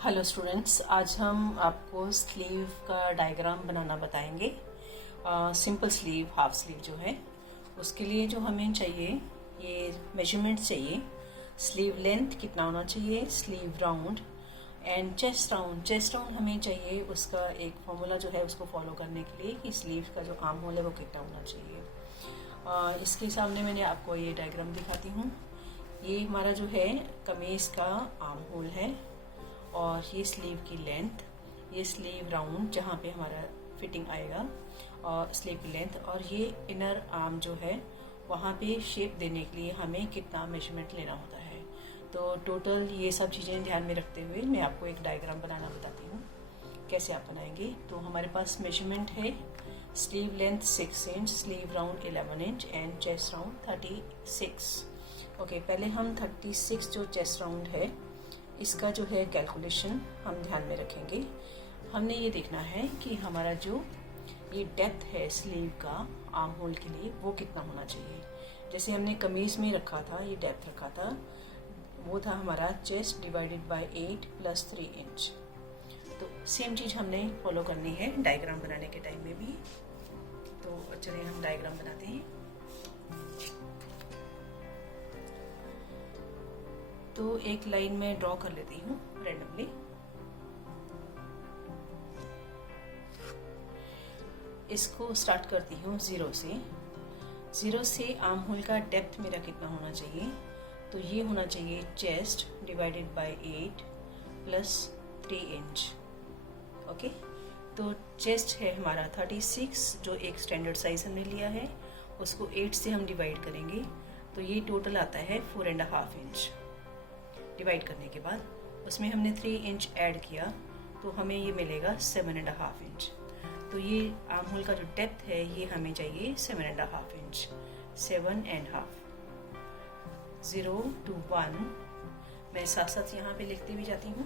Hello students, आज हम आपको स्लीव का डायग्राम बनाना बताएंगे। सिंपल स्लीव, हाफ स्लीव जो है उसके लिए जो हमें चाहिए ये मेजरमेंट चाहिए। स्लीव लेंथ कितना होना चाहिए, sleeve round and chest round. Chest round हमें चाहिए, उसका एक फॉर्मूला जो है उसको फॉलो करने के लिए कि स्लीव का जो आर्म होल है वो कितना होना चाहिए। इसके सामने मैंने आपको ये डायग्राम दिखाती हूँ। ये हमारा जो है कमीज का आर्म होल है और ये स्लीव की लेंथ, ये स्लीव राउंड जहाँ पे हमारा फिटिंग आएगा और स्लीव की लेंथ, और ये इनर आर्म जो है वहाँ पे शेप देने के लिए हमें कितना मेजरमेंट लेना होता है। तो टोटल ये सब चीज़ें ध्यान में रखते हुए मैं आपको एक डायग्राम बनाना बताती हूँ कैसे आप बनाएंगे। तो हमारे पास मेजरमेंट है sleeve length 6 inch, sleeve round 11 inch and chest round 36। Okay, पहले हम 36 जो चेस्ट राउंड है इसका जो है कैलकुलेशन हम ध्यान में रखेंगे। हमने ये देखना है कि हमारा जो ये डेप्थ है स्लीव का आर्म होल के लिए वो कितना होना चाहिए। जैसे हमने कमीज में रखा था, ये डेप्थ रखा था, वो था हमारा chest divided by 8 plus 3 inch. तो सेम चीज़ हमने फॉलो करनी है डायग्राम बनाने के टाइम में भी। तो चलिए हम डायग्राम बनाते हैं। तो एक लाइन में ड्रॉ कर लेती हूँ रैंडमली। इसको स्टार्ट करती हूँ 0 से। 0 से आर्म होल का डेप्थ मेरा कितना होना चाहिए, तो ये होना चाहिए chest divided by 8 plus 3 inch. Okay, तो चेस्ट है हमारा 36, जो एक स्टैंडर्ड साइज हमने लिया है, उसको 8 से हम डिवाइड करेंगे तो ये टोटल आता है 4.5 इंच। डिवाइड करने के बाद उसमें हमने 3 इंच ऐड किया तो हमें ये मिलेगा 7.5 इंच। तो ये आर्म होल का जो डेप्थ है ये हमें चाहिए 7.5 इंच। 7.5, 0 to 1 मैं साथ साथ यहाँ पे लिखती भी जाती हूँ।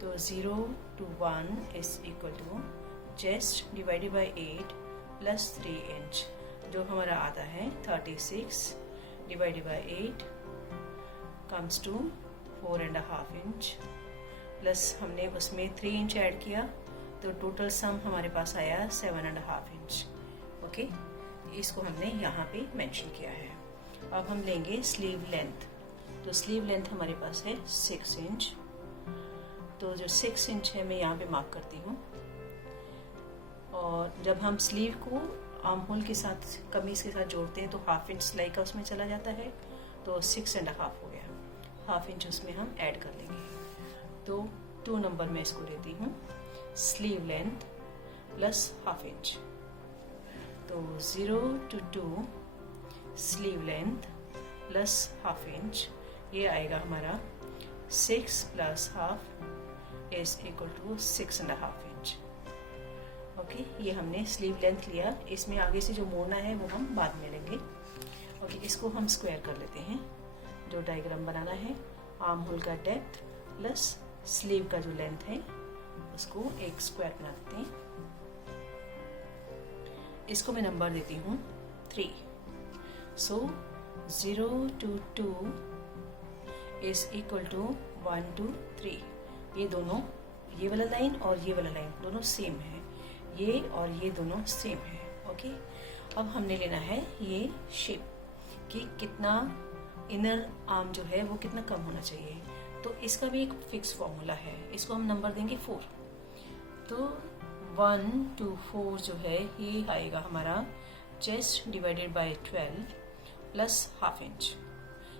तो 0 to 1 is equal to chest divided by 8 plus 3 inch, जो हमारा आता है 36 divided by 8 comes to 4.5 inch, plus हमने उसमें 3 इंच ऐड किया तो टोटल सम हमारे पास आया 7.5 इंच। ओके, इसको हमने यहाँ पे मेंशन किया है। अब हम लेंगे स्लीव लेंथ। तो स्लीव लेंथ हमारे पास है 6 इंच। तो जो 6 इंच है मैं यहाँ पे मार्क करती हूँ। और जब हम स्लीव को आर्म होल के साथ कमीज के साथ जोड़ते हैं तो हाफ इंच सिलाई का उसमें चला जाता है, तो 6.5 हो गया। हाफ इंच उसमें हम ऐड कर लेंगे। तो 2 नंबर में इसको लेती हूँ, sleeve length plus half inch. तो 0 to 2 sleeve length plus half inch, ये आएगा हमारा 6 plus half is equal to 6.5 inch. Okay, ये हमने स्लीव लेंथ लिया। इसमें आगे से जो मोड़ना है वो हम बाद में लेंगे। ओके, इसको हम स्क्वायर कर लेते हैं। जो डायग्राम बनाना है आर्म होल का डेप्थ प्लस स्लीव का जो लेंथ है उसको एक स्क्वायर बना देते हैं। इसको मैं नंबर देती हूँ 3। So 0 to 2 is equal to 1 to 3। ये दोनों, ये वाला लाइन और ये वाला लाइन दोनों सेम है, ये और ये दोनों सेम है। ओके, अब हमने लेना है ये शेप कि कितना इनर आर्म जो है वो कितना कम होना चाहिए। तो इसका भी एक फिक्स फॉर्मूला है, इसको हम नंबर देंगे 4। तो 1 to 4 जो है ये आएगा हमारा chest divided by 12 plus half inch.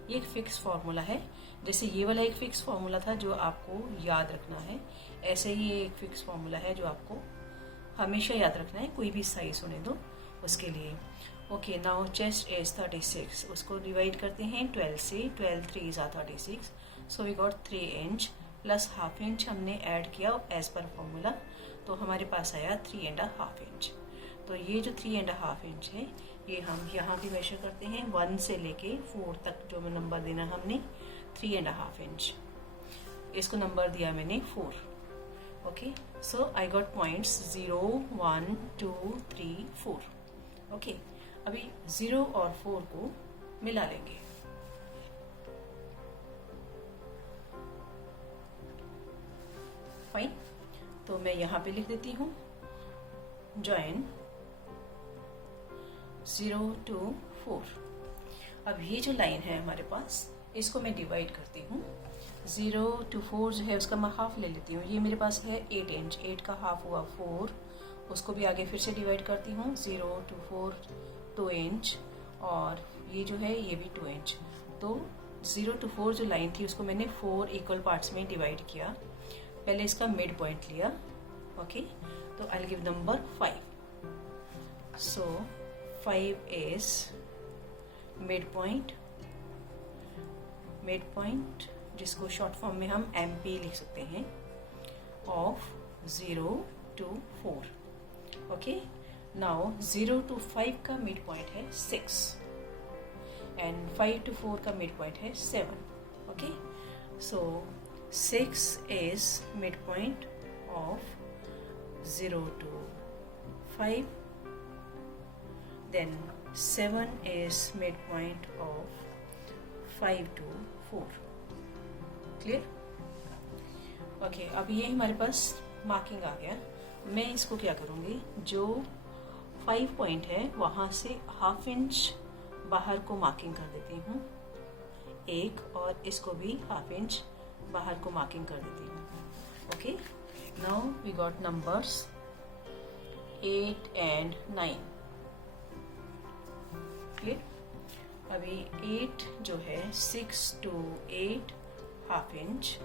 ये एक फिक्स फॉर्मूला है। जैसे ये वाला एक फिक्स फॉर्मूला था जो आपको याद रखना है, ऐसे ही ये एक फिक्स फॉर्मूला है जो आपको हमेशा याद रखना है, कोई भी साइज होने दो उसके लिए। ओके, नाउ चेस्ट इज 36, उसको डिवाइड करते हैं 12 से। 12 3 are 36, so we got 3 inch plus half inch हमने ऐड किया एज पर फॉर्मूला, तो हमारे पास आया 3.5 इंच। तो ये जो 3.5 इंच है ये हम यहाँ भी मेजर करते हैं 1 से लेके 4 तक जो नंबर देना हमने 3.5 इंच। इसको नंबर दिया मैंने 4। Okay, so I got points 0 1 2 3 4। Okay, अभी 0 और 4 को मिला लेंगे। फाइन। तो मैं यहाँ पे लिख देती हूँ ज्वाइन 0 to 4। अब ये जो लाइन है हमारे पास, इसको मैं डिवाइड करती हूँ। 0 to 4 जो है उसका मैं हाफ ले लेती हूँ। ये मेरे पास है 8 इंच, 8 का हाफ हुआ 4, उसको भी आगे फिर से डिवाइड करती हूँ। 0 to 4 2 इंच, और ये जो है ये भी 2 इंच। तो 0 to 4 जो लाइन थी उसको मैंने 4 इक्वल पार्ट्स में डिवाइड किया। पहले इसका मिड पॉइंट लिया, ओके। तो I give number 5। So 5 is mid point, जिसको शॉर्ट फॉर्म में हम MP लिख सकते हैं, of 0 to 4। Okay, now 0 to 5 का मिड पॉइंट है 6 एंड 5 to 4 का मिड पॉइंट है 7। Okay, so 6 is mid point of 0 to 5, then 7 is midpoint of 5 to 4। Clear? Okay, अब ये हमारे पास मार्किंग आ गया। मैं इसको क्या करूँगी, जो 5 पॉइंट है वहाँ से हाफ इंच बाहर को मार्किंग कर देती हूँ एक, और इसको भी हाफ इंच बाहर को मार्किंग कर देती हूँ। Okay, now we got numbers 8 and 9। Clear? अभी 8 जो है 6 to 8 half inch,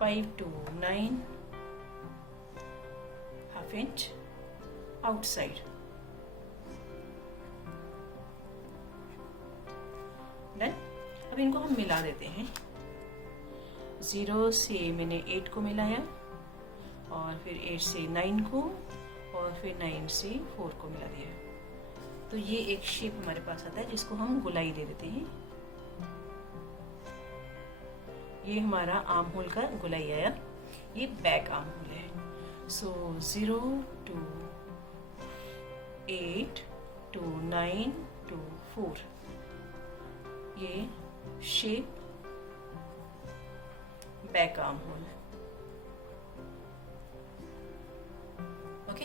5 to 9 half inch outside. Done. अब इनको हम मिला देते हैं। 0 से मैंने 8 को मिलाया, और फिर 8 से 9 को, और फिर 9 से 4 को मिला दिया। तो ये एक शेप हमारे पास आता है जिसको हम गोलाई दे देते हैं। ये हमारा आर्म होल का गोलाई आया, ये बैक आर्म होल है। सो 0 to 8 to 9 to 4, ये शेप बैक आर्म होल है। ओके,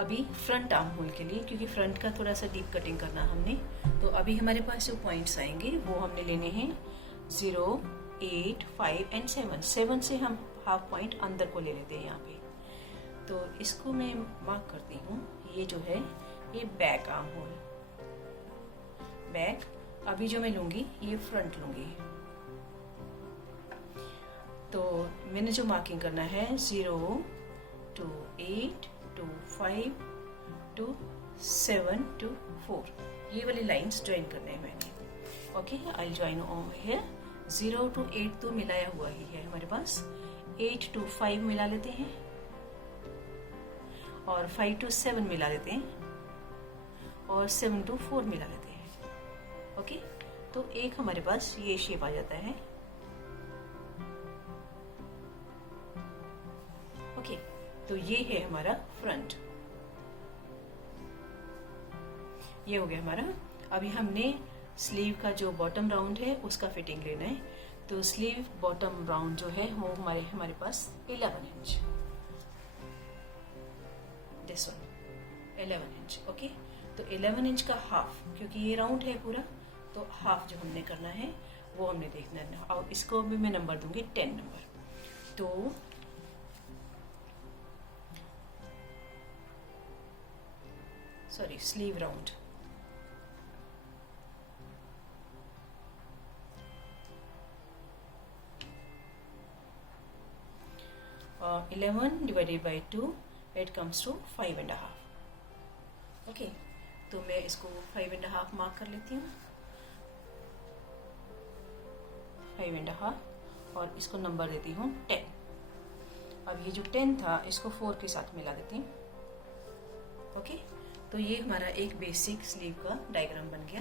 अभी फ्रंट आर्म होल के लिए, क्योंकि फ्रंट का थोड़ा सा डीप कटिंग करना हमने, तो अभी हमारे पास जो पॉइंट्स आएंगे वो हमने लेने हैं 0, 8, 5 एंड 7। 7 से हम हाफ पॉइंट अंदर को ले लेते हैं यहाँ पे। तो इसको मैं मार्क करती हूँ। ये जो है ये बैक आर्म होल, बैक। अभी जो मैं लूंगी ये फ्रंट लूंगी। तो मैंने जो मार्किंग करना है 0 to 8 to 5 to 7 to 4, ये वाली लाइंस ज्वाइन करने हैं मैंने। Okay, I join over here. 0 to 8 तो मिलाया हुआ ही है हमारे पास। 8 to 5 मिला लेते हैं, और 5 to 7 मिला लेते हैं, और 7 to 4 मिला लेते हैं। ओके, तो एक हमारे पास ये शेप आ जाता है। ओके, तो ये है हमारा फ्रंट। ये हो गया हमारा। अभी हमने स्लीव का जो बॉटम राउंड है उसका फिटिंग लेना है। तो स्लीव बॉटम राउंड जो है वो हमारे पास 11 inch, this one 11 inch. Okay, तो 11 इंच का हाफ, क्योंकि ये राउंड है पूरा, तो हाफ जो हमने करना है वो हमने देखना है। और इसको भी मैं नंबर दूंगी 10 नंबर। तो सॉरी, स्लीव राउंड। और 11 divided by 2, it comes to 5.5। Okay, तो मैं इसको 5.5 मार्क कर लेती हूँ, 5.5, और इसको नंबर देती हूँ 10। अब ये जो 10 था इसको 4 के साथ मिला देती हूँ। ओके, तो ये हमारा एक बेसिक स्लीव का डायग्राम बन गया।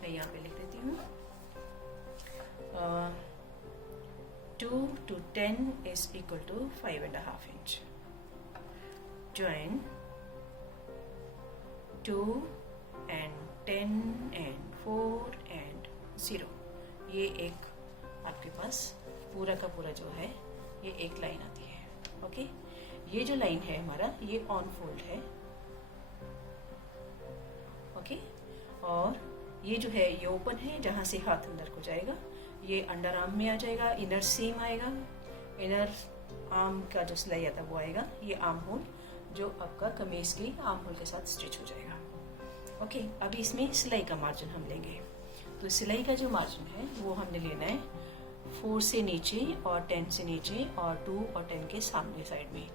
मैं यहाँ पे लिख देती हूँ 2 to 10 is equal to 5.5 inch। Join 2 and 10 and 4 and 0। ये एक आपके पास पूरा का पूरा जो है ये एक लाइन आती है। ओके, ये जो लाइन है हमारा ये ऑन फोल्ड है। ओके, और ये जो है ये ओपन है, जहाँ से हाथ अंदर को जाएगा ये अंडर आर्म में आ जाएगा, इनर सीम आएगा, इनर आर्म का जो सिलाई आता है वो आएगा, ये आर्म होल जो आपका कमीज की आर्म होल के साथ स्टिच हो जाएगा। ओके, अभी इसमें सिलाई का मार्जिन हम लेंगे। तो सिलाई का जो मार्जिन है वो हमने लेना है 4 से नीचे और 10 से नीचे और 2 और 10 के सामने साइड में।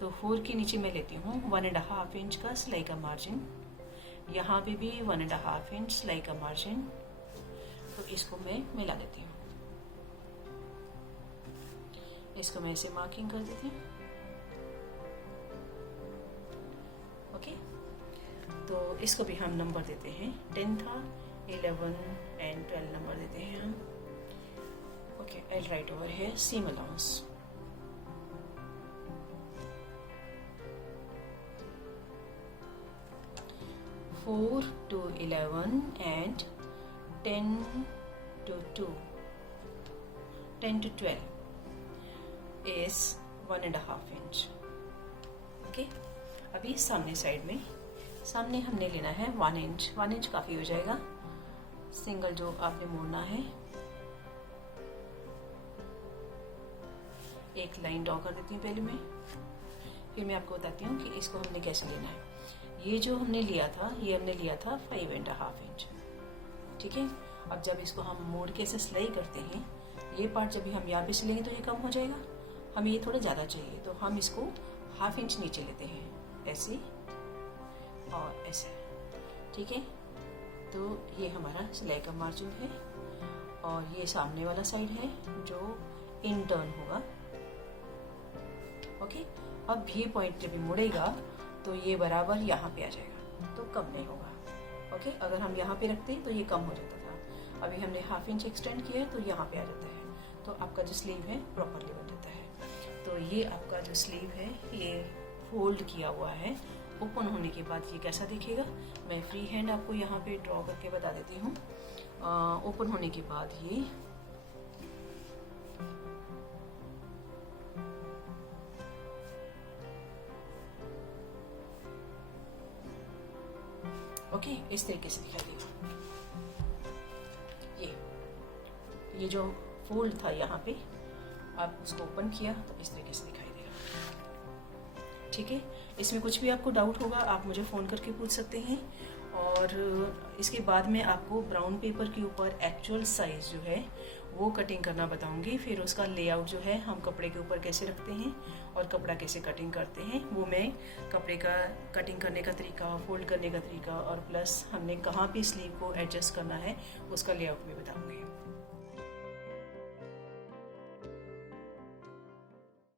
तो 4 के नीचे मैं लेती हूँ 1.5 इंच का सिलाई का मार्जिन, यहाँ पे भी 1.5 इंच सिलाई का मार्जिन। तो इसको मैं मिला देती हूँ, इसको मैं ऐसे मार्किंग कर देती हूँ। ओके, तो इसको भी हम नंबर देते हैं, 10 था, 11 एंड 12 नंबर देते हैं हम। Okay, I write over here seam allowance. Four to 11 and 10 to 2, 10 to 12 is 1.5 inch. Okay, अभी सामने साइड में, सामने हमने लेना है 1 इंच। 1 इंच काफ़ी हो जाएगा। सिंगल जो आपने मोड़ना है, एक लाइन ड्रॉ कर देती हूँ पहले मैं, फिर मैं आपको बताती हूँ कि इसको हमने कैसे लेना है। ये जो हमने लिया था ये हमने लिया था 5.5 इंच। ठीक है, अब जब इसको हम मोड़ के ऐसे सिलाई करते हैं, ये पार्ट जब भी हम यहाँ पे सिलेंगे तो ये कम हो जाएगा, हमें ये थोड़ा ज़्यादा चाहिए, तो हम इसको 1/2 इंच नीचे लेते हैं, ऐसे और ऐसे। ठीक है, तो ये हमारा सिलाई का मार्जिन है और ये सामने वाला साइड है जो इन टर्न होगा। ओके, अब ये पॉइंट जब भी मुड़ेगा तो ये बराबर यहाँ पे आ जाएगा, तो कम नहीं होगा। ओके, अगर हम यहाँ पे रखते तो ये कम हो जाता था, अभी हमने 1/2 इंच एक्सटेंड किया है तो यहाँ पे आ जाता है, तो आपका जो स्लीव है प्रॉपरली बन जाता है। तो ये आपका जो स्लीव है ये फोल्ड किया हुआ है, ओपन होने के बाद ये कैसा दिखेगा मैं फ्री हैंड आपको यहाँ पे ड्रॉ करके बता देती हूँ। ओपन होने के बाद ये ओके इस तरीके से दिखाई देगा। ये जो फोल्ड था यहाँ पे, आप उसको ओपन किया तो इस तरीके से दिखाई देगा। ठीक है, इसमें कुछ भी आपको डाउट होगा आप मुझे फ़ोन करके पूछ सकते हैं। और इसके बाद में आपको ब्राउन पेपर के ऊपर एक्चुअल साइज़ जो है वो कटिंग करना बताऊंगी। फिर उसका लेआउट जो है हम कपड़े के ऊपर कैसे रखते हैं और कपड़ा कैसे कटिंग करते हैं वो मैं कपड़े का कटिंग करने का तरीका, फोल्ड करने का तरीका और प्लस हमने कहाँ पे स्लीव को एडजस्ट करना है उसका लेआउट भी बताऊंगी।